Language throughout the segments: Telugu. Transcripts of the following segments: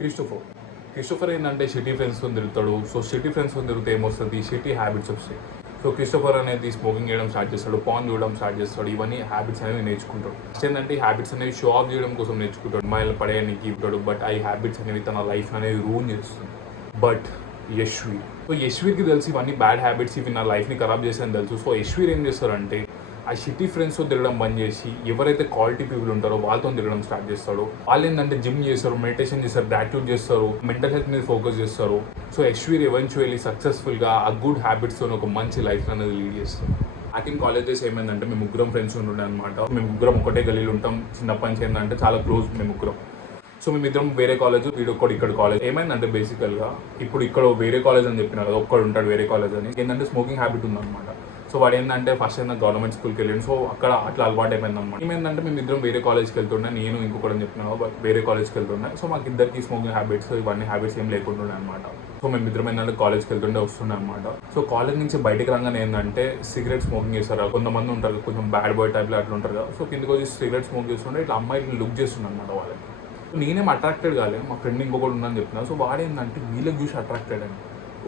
క్రిస్టోఫర్ క్రిస్టోఫర్ ఏంటంటే షిటీ ఫ్రెండ్స్తో తిరుగుతాడు. సో షిటీ ఫ్రెండ్స్తో తిరిగితే ఏమొస్తుంది, షిటీ హ్యాబిట్స్ వస్తాయి. సో క్రిస్టోఫర్ అనేది స్మోకింగ్ చేయడం స్టార్ట్ చేస్తాడు, పాన్ చూడడం స్టార్ట్ చేస్తాడు. ఇవన్నీ హ్యాబిట్స్ అనేవి నేర్చుకుంటాడు. ఫస్ట్ ఏంటంటే ఈ హ్యాబిట్స్ అనేవి షో ఆఫ్ చేయడం కోసం నేర్చుకుంటాడు, అమ్మాయిలు పడేయడానికి ఇవ్వడు. బట్ ఈ హ్యాబిట్స్ అనేవి తన లైఫ్ అనేది రూన్ చేస్తుంది. బట్ యశ్వీర్, సో యశ్వీర్కి తెలుసు ఇవన్నీ బ్యాడ్ హ్యాబిట్స్, ఇవి నా లైఫ్ని ఖరాబ్ చేసాయని తెలుసు. సో యశ్వీర్ ఏం చేస్తారంటే ఆ షిటీ ఫ్రెండ్స్తో తిరగడం బంద్ చేసి ఎవరైతే క్వాలిటీ పీపుల్ ఉంటారో వాళ్ళతో తిరగడం స్టార్ట్ చేస్తాడు. వాళ్ళు ఏంటంటే జిమ్ చేస్తారు, మెడిటేషన్ చేస్తారు, గ్రాట్యూడ్ చేస్తారు, మెంటల్ హెల్త్ మీద ఫోకస్ చేస్తారు. సో యశ్వీర్ ఎవెన్చువల్లీ సక్సెస్ఫుల్గా ఆ గుడ్ హ్యాబిట్స్తో ఒక మంచి లైఫ్ అనేది లీడ్ చేస్తారు. యాక్టింగ్ కాలేజెస్ ఏమైందంటే మేము ముగ్గురం ఫ్రెండ్స్ ఉంటుండే అనమాట. మేము ముగ్గురం ఒకటే గలీలు ఉంటాం. చిన్నప్పటి నుంచి ఏంటంటే చాలా క్లోజ్ మేము ముగ్గురం. సో మేమిద్దరం వేరే కాలేజ్, వీడు ఒక్కడు ఇక్కడ కాలేజ్. ఏమైందంటే బేసికల్గా ఇప్పుడు ఇక్కడ వేరే కాలేజ్ అని చెప్పిన కదా, ఒక్కడు ఉంటాడు వేరే కాలేజ్ అని. ఏంటంటే స్మోకింగ్ హ్యాబిట్ ఉందన్నమాట. సో వాడు ఏంటంటే ఫస్ట్ అయినా గవర్నమెంట్ స్కూల్కి వెళ్ళాను. సో అక్కడ అట్లా అలవాటు అయిపోయింది అనమాట. ఏమైందంటే మేము ఇద్దరం వేరే కాలేజ్కి వెళ్తుండే, నేను ఇంకొకటి చెప్పినా వేరే కాలేజ్కి వెళ్తుండే. సో మాకు ఇద్దరికి స్మోకింగ్ హ్యాబిట్స్ ఇవన్నీ హ్యాబిట్స్ ఏం లేకుంటుండే అనమాట. సో మేము ఇద్దరం ఏంటంటే కాలేజ్కి వెళ్తుండే వస్తుండే అనమాట. సో కాలేజ్ నుంచి బయటకు రాగానే ఏంటంటే సిగరెట్ స్మోకింగ్ చేస్తారు. కొంతమంది ఉంటారు కొంచెం బ్యాడ్ బాయ్ టైప్లో అట్లా ఉంటారు కదా. సో కిందకి వచ్చి సిగరెట్ స్మోక్ చేస్తుండే, ఇట్లా అమ్మాయిని లుక్ చేస్తుండే అనమాట వాళ్ళకి. నేనేం అట్రాక్టెడ్ కాలేదు, మా ఫ్రెండ్ ఇంకొకటి ఉందని చెప్పిన. సో వాడేంటంటే వీళ్ళకి చూసి అట్రాక్టెడ్ అని,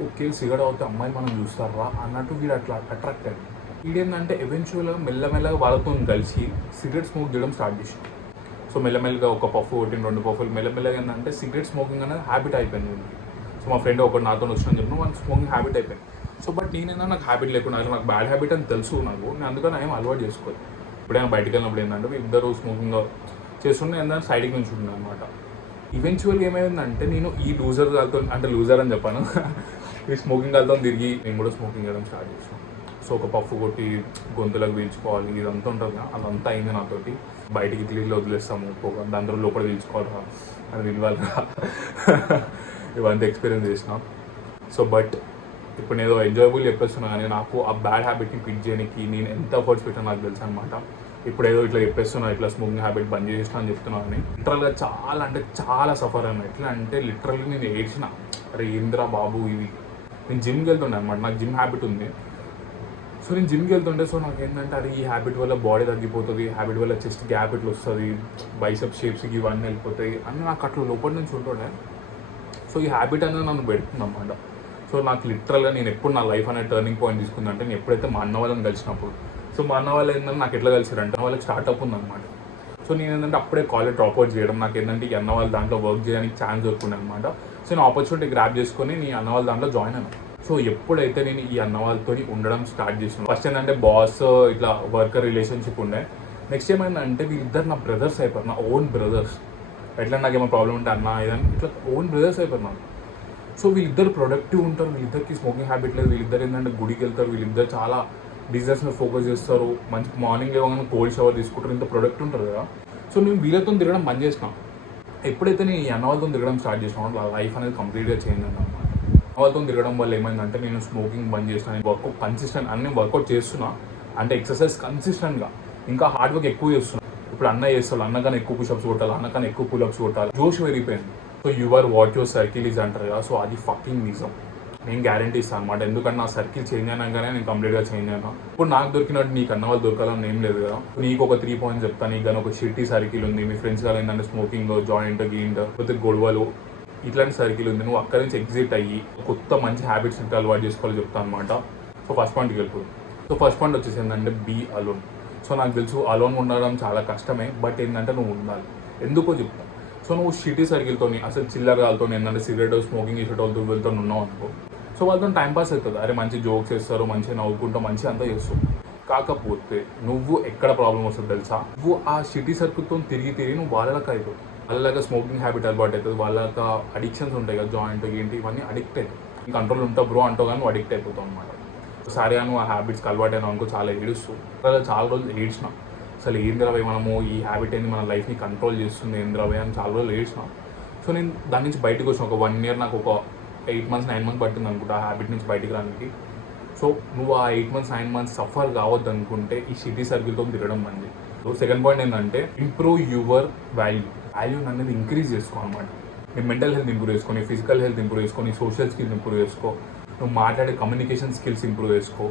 ఓకే సిగరెట్ అవుతే అమ్మాయి మనం చూస్తారా అన్నట్టు వీడు అట్లా అట్రాక్టెడ్. వీడేంటంటే ఎవెన్చువల్గా మెల్లమెల్లగా వాళ్ళతో కలిసి సిగరెట్ స్మోక్ చేయడం స్టార్ట్ చేసాం. సో మెల్లమెల్లగా ఒక పఫ్ ఒకటి 2 పఫ్లు మెల్లమెల్లగా ఏంటంటే సిగరెట్ స్మోకింగ్ అనేది హ్యాబిట్ అయిపోయింది. సో మా ఫ్రెండ్ ఒకటి నాతో వచ్చిన చెప్పిన వాళ్ళకి స్మోకింగ్ హ్యాబిట్ అయిపోయింది. సో బట్ నేనైనా నాకు హ్యాబిట్ లేకుండా, నాకు బ్యాడ్ హ్యాబిట్ అని తెలుసు నాకు, నేను అందుకని ఏం అలవాటు చేసుకోవాలి. ఇప్పుడైనా బయటకు వెళ్ళినప్పుడు ఏంటంటే ఇద్దరు స్మోకింగ్ చేస్తుండే ఏంటంటే సైడ్కి నుంచి ఉండే అనమాట. ఈవెన్చువల్గా ఏమైందంటే నేను ఈ లూజర్ గాలితో, అంటే లూజర్ అని చెప్పాను, ఈ స్మోకింగ్ గాలితో తిరిగి నేను కూడా స్మోకింగ్ చేయడం స్టార్ట్ చేసాను. సో ఒక పఫ్ కొట్టి గొంతులకు పీల్చుకోవాలి ఇదంతా ఉంటుంది కదా, అదంతా అయింది నాతోటి. బయటికి తిరిగి వదిలేస్తాము పొగ, దాని తర్వాత లోపల పీల్చుకోవాలా అని విలువాలిగా ఇవంతా ఎక్స్పీరియన్స్ చేసినాం. సో బట్ ఇప్పుడు నేను ఎంజాయబుల్ చెప్పేస్తున్నా కానీ నాకు ఆ బ్యాడ్ హ్యాబిట్ని పిక్ చేయడానికి నేను ఎంత ఎఫర్ట్స్ పెట్టాను నాకు తెలుసు అనమాట. ఇప్పుడు ఏదో ఇట్లా చెప్పేస్తున్నా, ఇట్లా స్మోకింగ్ హ్యాబిట్ బంద్ చేసిన అని చెప్తున్నాను కానీ లిటరల్గా చాలా అంటే చాలా సఫర్ అయినా. ఎట్లా అంటే లిటరల్గా నేను ఏడ్చిన, అరే ఏంద్రా బాబు ఇవి. నేను జిమ్కి వెళ్తుండే అనమాట, నాకు జిమ్ హ్యాబిట్ ఉంది. సో నేను జిమ్కి వెళ్తుండే, సో నాకు ఏంటంటే అది ఈ హ్యాబిట్ వల్ల బాడీ తగ్గిపోతుంది, హ్యాబిట్ వల్ల చెస్ట్ గ్యాప్ ఇట్లా వస్తుంది, బైసెప్ షేప్స్కి ఇవన్నీ వెళ్ళిపోతాయి అని నాకు అట్లా లోపల నుంచి ఉంటుండే. సో ఈ హ్యాబిట్ అనేది నన్ను పెడుతుంది అన్నమాట. సో నాకు లిటరల్గా నేను ఎప్పుడు నా లైఫ్ అనే టర్నింగ్ పాయింట్ తీసుకుందంటే నేను ఎప్పుడైతే మా అన్న వాళ్ళని కలిసినప్పుడు. సో మా అన్న వాళ్ళు ఏంటంటే నాకు ఎట్లా కలిసారంటే వాళ్ళకి స్టార్ట్అప్ ఉందన్నమాట. సో నేను ఏంటంటే అప్పుడే కాలేజ్ డ్రాప్అవుట్ చేయడం, నాకు ఏంటంటే ఈ అన్న వాళ్ళ దాంట్లో వర్క్ చేయడానికి ఛాన్స్ దొరుకుతుంది అనమాట. సో నేను ఆపర్చునిటీ గ్రాప్ చేసుకొని నీ అన్న వాళ్ళ దాంట్లో జాయిన్ అయినా. సో ఎప్పుడైతే నేను ఈ అన్న వాళ్ళతో ఉండడం స్టార్ట్ చేసాను, ఫస్ట్ ఏంటంటే బాస్ ఇట్లా వర్కర్ రిలేషన్షిప్ ఉండే. నెక్స్ట్ ఏమైందంటే వీళ్ళిద్దరు నా బ్రదర్స్ అయిపోయారు, నా ఓన్ బ్రదర్స్. ఎట్లా నాకు ఏమైనా ప్రాబ్లం ఉంటే అన్న ఏదైనా ఇట్లా ఓన్ బ్రదర్స్ అయిపోయారు నాకు. సో వీళ్ళిద్దరు ప్రొడక్టివ్ ఉంటారు, వీళ్ళిద్దరికి స్మోకింగ్ హ్యాబిట్ లేదు, వీళ్ళిద్దరు ఏంటంటే గుడికి వెళ్తారు, వీళ్ళిద్దరు చాలా బిజినెస్ మీద ఫోకస్ చేస్తారు, మంచి మార్నింగ్ లేవగానే కోల్డ్ షవర్ తీసుకుంటారు, ఇంత ప్రొడక్ట్ ఉంటారు కదా. సో నేను వీళ్ళతో తిరగడం బంద్ చేసిన. ఎప్పుడైతే నేను ఈ అన్న వాళ్ళతో తిరగడం స్టార్ట్ చేసినా లైఫ్ అనేది కంప్లీట్గా చేంజ్ అయింది అనమాట. వాళ్ళతో తిరగడం వల్ల ఏమైందంటే నేను స్మోకింగ్ బంద్ చేసిన, వర్కౌట్ కన్సిస్టెంట్ అన్నీ వర్కౌట్ చేస్తున్నా, అంటే ఎక్సర్సైజ్ కన్సిస్టెంట్గా, ఇంకా హార్డ్ వర్క్ ఎక్కువ చేస్తున్నా. ఇప్పుడు అన్న చేస్తాడు, అన్నకన్నా ఎక్కువ పుషప్స్ కొట్టాలి, అన్నకన్నా ఎక్కువ పుల్అప్స్ కొట్టాలి, జోష్ పెరిగిపోయింది. So your what your circle is అంటారు కదా, సో అది ఫకింగ్ నిజం. నేను గ్యారంటీ ఇస్తాను అనమాట. ఎందుకంటే నా సర్కిల్ చేంజ్ అయినాకనే నేను కంప్లీట్గా చేంజ్ అయినా. ఇప్పుడు నాకు దొరికినట్టు నీకు అన్న వాళ్ళు దొరకాలని ఏం లేదు కదా. నీకు ఒక 3 పాయింట్స్ చెప్తాను. నీకు కానీ ఒక షిట్టి సర్కిల్ ఉంది, మీ ఫ్రెండ్స్ కానీ ఏంటంటే స్మోకింగ్, జాయింట్, గీంట్, లేకపోతే గొడవలు ఇట్లాంటి సర్కిల్ ఉంది, నువ్వు అక్కడి నుంచి ఎగ్జిట్ అయ్యి కొత్త మంచి హ్యాబిట్స్ ఇంకా అలవాటు చేసుకోవాలి చెప్తాను అనమాట. సో ఫస్ట్ పాయింట్కి వెళ్ళిపోతుంది. సో ఫస్ట్ పాయింట్ వచ్చేసి ఏంటంటే బీ అలోన్. సో నాకు తెలుసు అలోన్ ఉండడం చాలా కష్టమే, బట్ ఏంటంటే నువ్వు ఉండాలి. ఎందుకో చెప్తాను. సో నువ్వు షిటీ సర్కిల్తో అసలు చిల్లర్ వాళ్ళతో ఏంటంటే సిగరెట్ స్మోకింగ్ చేసేటోళ్ళతో వెళ్తూ ఉన్నావు అనుకో, సో వాళ్ళతో టైం పాస్ అవుతుంది. అరే మంచి జోక్స్ చేస్తారు, మంచిగా నవ్వుకుంటూ మంచిగా అంతా చేస్తారు. కాకపోతే నువ్వు ఎక్కడ ప్రాబ్లం వస్తుంది తెలుసా, నువ్వు ఆ షిటీ సర్కిల్తో తిరిగి నువ్వు వాళ్ళకి అయిపోతుంది. వాళ్ళగా స్మోకింగ్ హ్యాబిట్ అలవాటు అవుతుంది, వాళ్ళకి అడిక్షన్స్ ఉంటాయి కదా, జాయింట్ ఏంటి ఇవన్నీ అడిక్ట్ అవుతుంది. కంట్రోల్ ఉంటావు బ్రో అంటావు కానీ నువ్వు అడిక్ట్ అయిపోతావు అనమాట. సరే నువ్వు ఆ హ్యాబిట్స్కి అలవాటు అయినా అనుకో, చాలా ఏడుస్తూ చాలా రోజులు ఏడ్చిన. అసలు ఏంద్రవే మనము ఈ హ్యాబిట్ ఏంది మన లైఫ్ని కంట్రోల్ చేస్తుంది ఏంద్రవే అని చాలా రోజులు ఏడ్చిన. సో నేను దాని నుంచి బయటకు వచ్చిన ఒక 1 year, నాకు ఒక 8 months 9 months పట్టింది అనుకుంటా ఆ హ్యాబిట్ నుంచి బయటికి రానికి. సో నువ్వు ఆ 8 months 9 months సఫర్ కావద్దు అనుకుంటే ఈ షిటీ సర్కిల్తో తిరగడం మంది. సో సెకండ్ పాయింట్ ఏంటంటే ఇంప్రూవ్ యువర్ వాల్యూని అనేది ఇంక్రీజ్ చేసుకో అనమాట. నీ మెంటల్ హెల్త్ ఇంప్రూవ్ చేసుకో, నీ ఫిజికల్ హెల్త్ ఇంప్రూవ్ చేసుకో, నీ సోషల్ స్కిల్స్ ఇంప్రూవ్ చేసుకో, నువ్వు మాట్లాడే కమ్యూనికేషన్ స్కిల్స్ ఇంప్రూవ్ చేసుకో.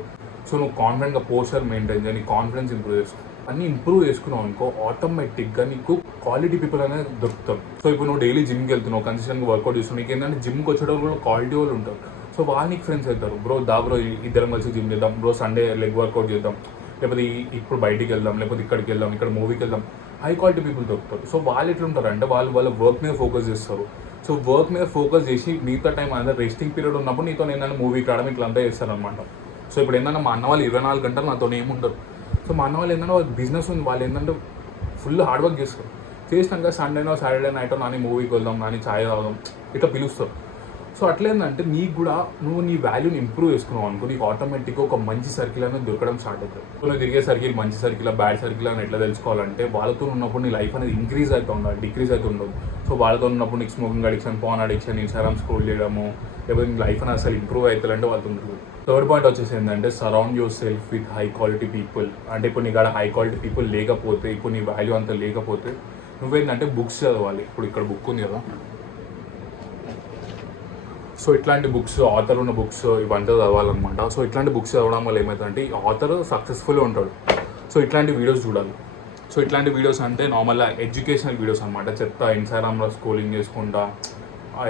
సో నువ్వు కాన్ఫిడెంట్గా పోస్చర్ మెయింటైన్ చేయి, నీ కాన్ఫిడెన్స్ ఇంప్రూవ్ చేసుకో. అన్ని ఇంప్రూవ్ చేసుకున్నావు అనుకో ఆటోమేటిక్గా నీకు క్వాలిటీ పీపుల్ అనేది దొరుకుతారు. సో ఇప్పుడు నువ్వు డైలీ జిమ్కి వెళ్తున్నావు, కన్సిస్టెంట్గా వర్కౌట్ చేస్తున్నావు, నీకు ఏంటంటే జిమ్కి వచ్చేటప్పుడు కూడా క్వాలిటీ వాళ్ళు ఉంటారు. సో వాళ్ళు నీకు ఫ్రెండ్స్ అవుతారు. బ్రో బ్రో ఇద్దరం కలిసి జిమ్ చేద్దాం, బ్రో సండే లెగ్ వర్కౌట్ చేద్దాం, లేకపోతే ఇప్పుడు బయటికి వెళ్దాం, లేకపోతే ఇక్కడికి వెళ్దాం, ఇక్కడ మూవీకి వెళ్దాం. హై క్వాలిటీ పీపుల్ దొరుకుతారు. సో వాళ్ళు ఎట్లుంటారు అంటే వాళ్ళు వాళ్ళ వర్క్ మీద ఫోకస్ చేస్తారు. సో వర్క్ మీద ఫోకస్ చేసి మిగతా టైం అదే రెస్టింగ్ పీరియడ్ ఉన్నప్పుడు నీతో ఏంటంటే మూవీకి రావడం ఇట్లా అంతా చేస్తారనమాట. సో ఇప్పుడు ఏంటంటే మా అన్న వాళ్ళు 24 గంటలు నాతో ఏముంటారు. సో మా అన్న వాళ్ళు ఏంటంటే వాళ్ళ బిజినెస్ ఉంది, వాళ్ళు ఏంటంటే ఫుల్ హార్డ్ వర్క్ చేస్తారు. చేసినాక సండేనో సాటర్డే నైటో నాని మూవీకి వెళ్దాం, నాని ఛాయ్ తాగుదాం ఇట్లా పిలుస్తారు. సో అట్లేందంటే నీకు కూడా నువ్వు నీ వాల్యూని ఇంప్రూవ్ చేసుకున్నావు అనుకో, నీకు ఆటోమేటిక్గా ఒక మంచి సర్కిల్ అనేది దొరకడం స్టార్ట్ అవుతుంది. నువ్వు తిరిగే సర్కిల్ మంచి సర్కిల్ బ్యాడ్ సర్కిల్ అని ఎట్లా తెలుసుకోవాలంటే వాళ్ళతో ఉన్నప్పుడు నీ లైఫ్ అనేది ఇంక్రీజ్ అవుతూ ఉండాలి, డిక్రీజ్ అవుతూ ఉండదు. సో వాళ్ళతో ఉన్నప్పుడు నీకు smoking addiction, pan addiction, Instagram scroll చేయడము, లేకపోతే నీ లైఫ్ అనేది అసలు ఇంప్రూవ్ అవుతుందంటే వాళ్ళతో ఉంటుంది. థర్డ్ పాయింట్ వచ్చేసి ఏంటంటే surround your self with high quality people. అంటే ఇప్పుడు నీ కాడ హై క్వాలిటీ పీపుల్ లేకపోతే, ఇప్పుడు నీ వాల్యూ అంతా లేకపోతే నువ్వేంటంటే బుక్స్ చదవాలి. ఇప్పుడు ఇక్కడ బుక్ ఉంది కదా, సో ఇట్లాంటి బుక్స్ ఆథర్ ఉన్న బుక్స్ ఇవంతా చదవాలన్నమాట. సో ఇట్లాంటి బుక్స్ చదవడం వల్ల ఏమవుతుందంటే ఈ ఆథర్ సక్సెస్ఫుల్గా ఉంటాడు. సో ఇట్లాంటి వీడియోస్ చూడాలి. సో ఇట్లాంటి వీడియోస్ అంటే నార్మల్గా ఎడ్యుకేషనల్ వీడియోస్ అనమాట. చెత్త ఇన్స్టాగ్రామ్లో స్క్రోలింగ్ చేసుకుంటా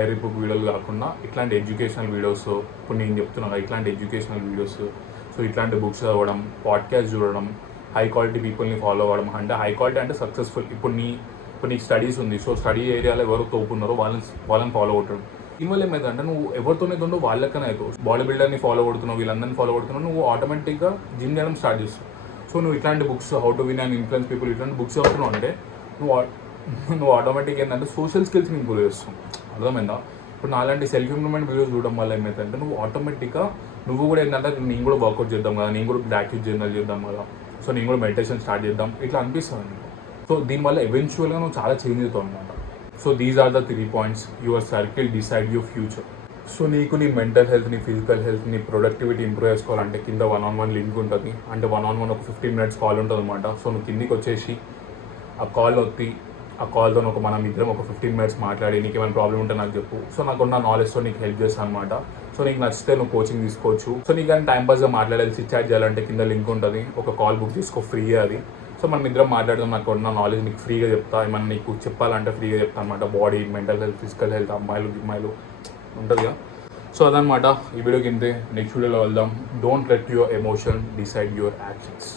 ఎరీ బుక్ వీడియోలు కాకుండా ఇట్లాంటి ఎడ్యుకేషనల్ వీడియోస్, ఇప్పుడు నేను చెప్తున్నాను ఇట్లాంటి ఎడ్యుకేషనల్ వీడియోస్. సో ఇట్లాంటి బుక్స్ చదవడం, పాడ్కాస్ట్ చూడడం, హై క్వాలిటీ పీపుల్ని ఫాలో అవ్వడం. అంటే హై క్వాలిటీ అంటే సక్సెస్ఫుల్. ఇప్పుడు నీకు స్టడీస్ ఉంది, సో స్టడీ ఏరియాలో ఎవరు తోపున్నారో వాళ్ళని ఫాలో కొట్టడం. దీనివల్ల ఏమైందంటే నువ్వు ఎవరితోనే ఉందో వాళ్ళకనే అవుతావు. బాడీ బిల్డర్ని ఫాలో కొడుతున్నావు, వీళ్ళందరినీ ఫాలో కొడుతున్నావు, నువ్వు ఆటోమేటిక్గా జిమ్ చేయడం స్టార్ట్ చేస్తావు. సో నువ్వు ఇట్లాంటి books, how to win and influence people, ఇట్లాంటి బుక్స్ చదువుతున్నావు అంటే నువ్వు ఆటోమేటిక్గా ఏంటంటే సోషల్ స్కిల్స్ని ఇంప్రూవ్ చేస్తావు. అర్థమైందా? ఇప్పుడు నాలాంటి సెల్ఫ్ ఇంప్రూవ్మెంట్ వీడియోస్ చూడడం వల్ల ఏమైందంటే నువ్వు ఆటోమేటిక్గా నువ్వు కూడా ఏంటంటే నేను కూడా వర్కౌట్ చేద్దాం కదా, నేను కూడా గ్రాట్యూడ్ జర్నల్ చేద్దాం కదా, సో నేను కూడా మెడిటేషన్ స్టార్ట్ చేద్దాం ఇట్లా అనిపిస్తుంది నీకు. సో దీనివల్ల ఎవెన్చువల్గా నువ్వు చాలా చేంజ్ అవుతావు అనమాట. So these are the 3 points. Your circle decide your future. So నీకు నీ మెంటల్ హెల్త్, నీ ఫిజికల్ హెల్త్, నీ ప్రొడక్టివిటీ ఇంప్రూవ్ చేసుకోవాలంటే కింద 1-on-1 లింక్ ఉంటుంది. అంటే 1-on-1 ఒక 15 minutes కాల్ ఉంటుంది అనమాట. సో నువ్వు కిందికి వచ్చేసి ఆ కాల్ వచ్చి ఆ కాల్తో మనం ఇద్దరం ఒక 15 minutes మాట్లాడి నీకు ఏమైనా ప్రాబ్లం ఉంటే నాకు చెప్పు. సో నాకున్న నాలెడ్జ్తో నీకు హెల్ప్ చేస్తాను అనమాట. సో నీకు నచ్చితే నువ్వు కోచింగ్ తీసుకోవచ్చు. సో నీకు కానీ టైం పాస్గా మాట్లాడాలి, చిట్ చేయాలంటే కింద లింక్ ఉంటుంది, ఒక కాల్ బుక్ చేసుకో, ఫ్రీ అది. సో మనం ఇద్దరం మాట్లాడదాం, నాకు ఉన్న నాలెడ్జ్ నీకు ఫ్రీగా చెప్తా, ఏమన్నా నీకు చెప్పాలంటే ఫ్రీగా చెప్తాను అనమాట. Body, mental health, physical health, అమ్మాయిలు ఉంటుంది కదా. సో అదనమాట ఈ వీడియోకి ఇంతే. నెక్స్ట్ వీడియోలో వెళ్దాం. Don't let your emotion decide your actions.